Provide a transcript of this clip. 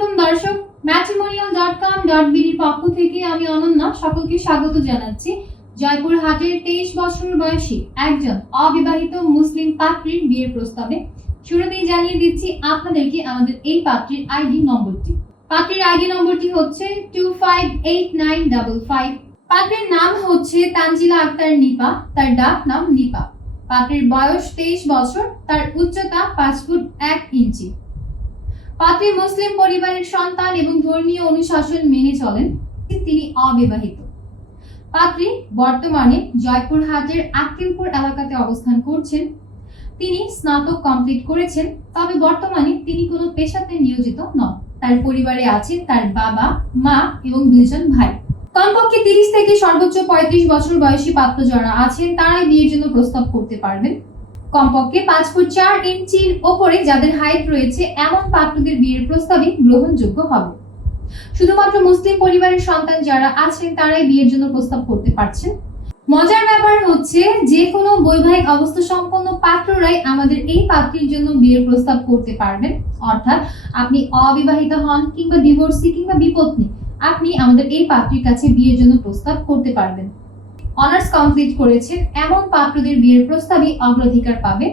আলাইকুম দর্শক, matrimonial.com.bd এর পক্ষ থেকে আমি অনন্যা সকলকে স্বাগত জানাচ্ছি। জয়পুর হাটের 23 বছর বয়সী একজন অবিবাহিত মুসলিম পাত্রীর বিয়ের প্রস্তাবে। শুরুতেই জানিয়ে দিচ্ছি আপনাদেরকে আমাদের এই পাত্রীর আইডি নম্বরটি। পাত্রীর আইডি নম্বরটি হচ্ছে 258955। পাত্রীর নাম হচ্ছে তানজিলা আক্তার নিপা, তার ডাক নাম নিপা। পাত্রীর বয়স 23 বছর, তার উচ্চতা 5 ফুট 1 ইঞ্চি। পাত্রী মুসলিম পরিবারের সন্তান এবং ধর্মীয় অনুশাসন মেনে চলেন। তিনি অবিবাহিত। পাত্রী বর্তমানে জয়পুর হাটের আক্কেলপুর এলাকাতে অবস্থান করছেন। তিনি স্নাতক কমপ্লিট করেছেন, তবে বর্তমানে তিনি কোনো পেশাতে নিয়োজিত নন। তার পরিবারে আছেন তার বাবা, মা এবং 2 জন ভাই। কমপক্ষে 30 থেকে সর্বোচ্চ 35 বছর বয়সী পাত্র যারা আছেন তারাই বিয়ের জন্য প্রস্তাব করতে পারবেন। কমপক্ষে 5 ফুট 4 ইঞ্চির ওপরে যাদের হাইট রয়েছে এমন পাত্রদের বিয়ের প্রস্তাবই গ্রহণযোগ্য হবে। শুধুমাত্র মুসলিম পরিবারের সন্তান যারা আছেন তারাই বিয়ের জন্য প্রস্তাব করতে পারছেন। মজার ব্যাপার হচ্ছে যে কোনো বৈবাহিক অবস্থা সম্পন্ন পাত্ররাই আমাদের এই পাত্রীর জন্য বিয়ের প্রস্তাব করতে পারবেন। অর্থাৎ আপনি অবিবাহিত হন কিংবা ডিভোর্সি কিংবা বিপত্নী, আপনি আমাদের এই পাত্রীর কাছে বিয়ের জন্য প্রস্তাব করতে পারবেন। অনার্স কমপ্লিট করেছেন এমন পাত্রদের বিয়ের প্রস্তাবই অগ্রাধিকার পাবে।